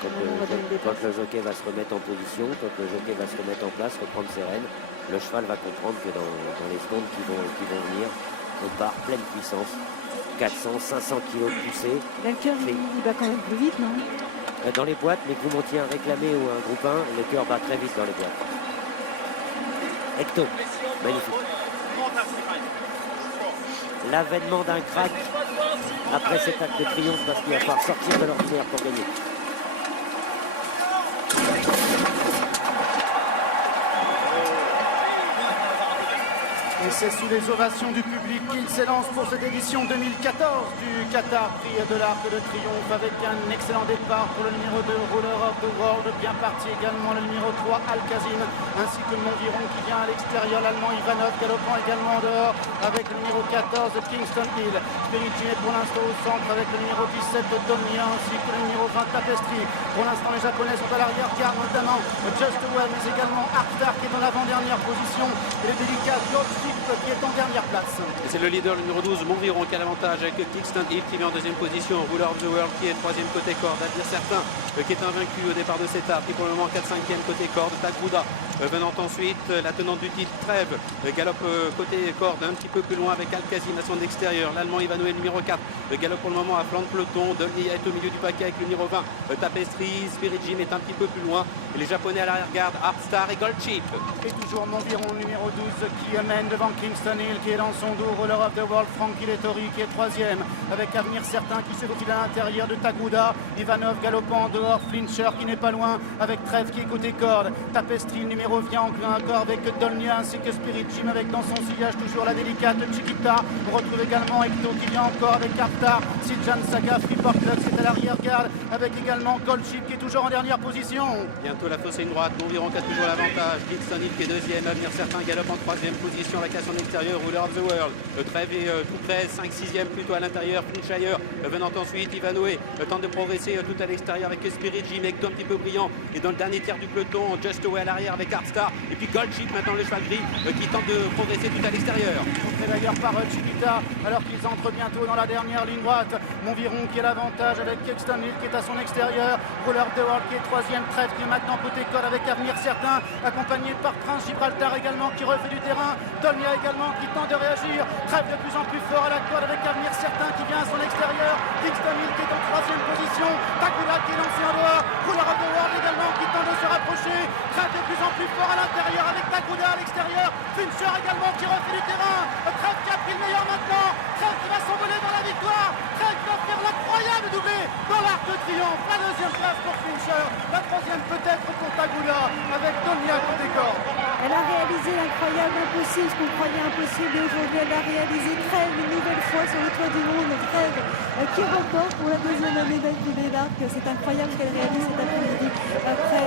quand le jockey va se remettre en position, quand le jockey va se remettre en place, reprendre ses rênes, le cheval va comprendre que dans les secondes qui vont venir, on part pleine puissance. 400, 500 kilos de poussée. Le cœur, il va quand même plus vite, non? Dans les boîtes, mais que vous montiez un réclamé ou un groupe 1, le cœur bat très vite dans les boîtes. Hecto, magnifique. L'avènement d'un crack après cet acte de triomphe parce qu'il va falloir sortir de l'ordinaire pour gagner. Et c'est sous les ovations du public qu'il s'élance pour cette édition 2014 du Qatar Prix de l'Arc de Triomphe avec un excellent départ pour le numéro 2 Ruler of the World, bien parti également le numéro 3 Al-Kazim ainsi que Monviron qui vient à l'extérieur, l'allemand Ivanov galopant également en dehors avec le numéro 14 Kingston Hill. Spiriti est pour l'instant au centre avec le numéro 17 Donia ainsi que le numéro 20 Tapestry. Pour l'instant les Japonais sont à l'arrière-garde, notamment Just Well mais également Artar qui est dans l'avant-dernière position et le délicat Goldstick qui est en dernière place. C'est le leader, le numéro 12, Monviron, qui a l'avantage avec Kingston Hill qui vient en deuxième position. Ruler of the World qui est troisième côté corde. À dire certain qui est invaincu au départ de cette étape. Qui pour le moment 4-5e côté corde. Tagruda venant ensuite la tenante du titre Trèves galope côté corde un petit peu plus loin avec Al-Kazim à son extérieur. L'allemand Ivanoé numéro 4 galope pour le moment à flanc de peloton. Dolny est au milieu du paquet avec le numéro 20 Tapestry. Spirit Jim est un petit peu plus loin. Et les Japonais à l'arrière-garde, Artstar et Goldchip. Et toujours Monviron numéro 12 qui mène devant Kingston Hill qui est dans son dos. Ruler of the World, Frankie Lettori qui est troisième avec Avenir Certain qui se faufile à l'intérieur de Tagruda. Ivanov galopant en dehors, Flincher qui n'est pas loin avec Trèves qui est côté corde. Tapestry numéro vient enclin accord avec Dolnia ainsi que Spirit Jim avec dans son sillage toujours la délicate Chiquita. On retrouve également Hecto qui vient encore avec Artar. Sidjan Saga, Freeport Club c'est à l'arrière-garde avec également Goldchip qui est toujours en dernière position. Bientôt la fausse ligne droite, Monviron qui a toujours l'avantage. Kingston Hill qui est deuxième, Avenir Certain galope en troisième position avec à son extérieur Ruler of the World. Le Trèves est tout près, 5-6e plutôt à l'intérieur. Finchire venant ensuite, Ivanoé tente de progresser tout à l'extérieur avec Spirit Jim, Hecto un petit peu brillant. Et dans le dernier tiers du peloton, Just Away à l'arrière avec Artstar. Et puis Goldchip maintenant le cheval gris qui tente de progresser tout à l'extérieur. Montré d'ailleurs par Chiquita alors qu'ils entrent bientôt dans la dernière ligne droite. Monviron qui a l'avantage avec Kingston Hill qui est à son extérieur. Ruler of the World qui est troisième. Trèves qui est maintenant côté corde avec Avenir Certain accompagné par Prince Gibraltar également qui refait du terrain. Dolnia également qui tente de réagir. Trèves de plus en plus fort à la corde avec Avenir Certain qui vient à son extérieur. Kingston Hill qui est en troisième position. Tagruda qui est lancé en dehors. Ruler of the World également qui tente de se rapprocher. Trèves de plus en plus fort à l'intérieur avec Tagruda à l'extérieur. Fincher également qui refait du terrain. Trèves qui a pris le meilleur maintenant. Trèves qui va s'envoler dans la victoire. Trèves qui va faire l'incroyable doublé dans l'Arc de Triomphe. La deuxième place pour Fincher. La troisième peut-être pour Tagruda avec Dolnia côté corde. Elle a réalisé l'incroyable impossible, ce qu'on croyait impossible, et aujourd'hui elle a réalisé. Trèves une nouvelle fois sur le toit du monde. Trèves qui remporte pour la deuxième année d'affilée l'Arc. C'est incroyable qu'elle réalise cet après-midi. Après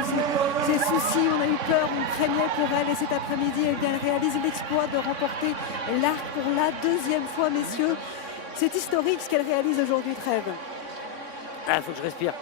tous ces soucis, on a eu peur, on craignait pour elle, et cet après-midi elle réalise l'exploit de remporter l'Arc pour la deuxième fois, messieurs. C'est historique ce qu'elle réalise aujourd'hui, Trèves. Ah, faut que je respire.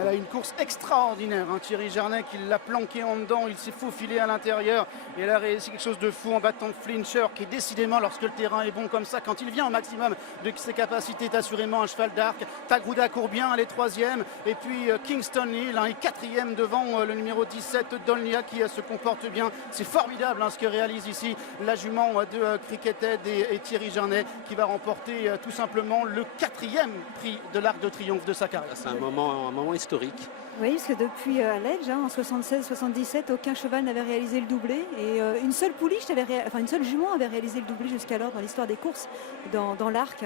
Elle a une course extraordinaire, hein. Thierry Jarnet qui l'a planqué en dedans, il s'est faufilé à l'intérieur et elle a réussi quelque chose de fou en battant Flincher qui décidément lorsque le terrain est bon comme ça, quand il vient au maximum de ses capacités, est assurément un cheval d'arc. Tagruda court bien, elle est troisième et puis Kingston Hill est quatrième devant le numéro 17 Dolnia qui se comporte bien. C'est formidable ce que réalise ici la jument de Crickethead et Thierry Jarnet qui va remporter tout simplement le quatrième prix de l'Arc de Triomphe de sa carrière. C'est un moment historique. Oui, parce que depuis Ledge, en 76-77, aucun cheval n'avait réalisé le doublé. Et une seule pouliche, une seule jument avait réalisé le doublé jusqu'alors dans l'histoire des courses dans l'Arc.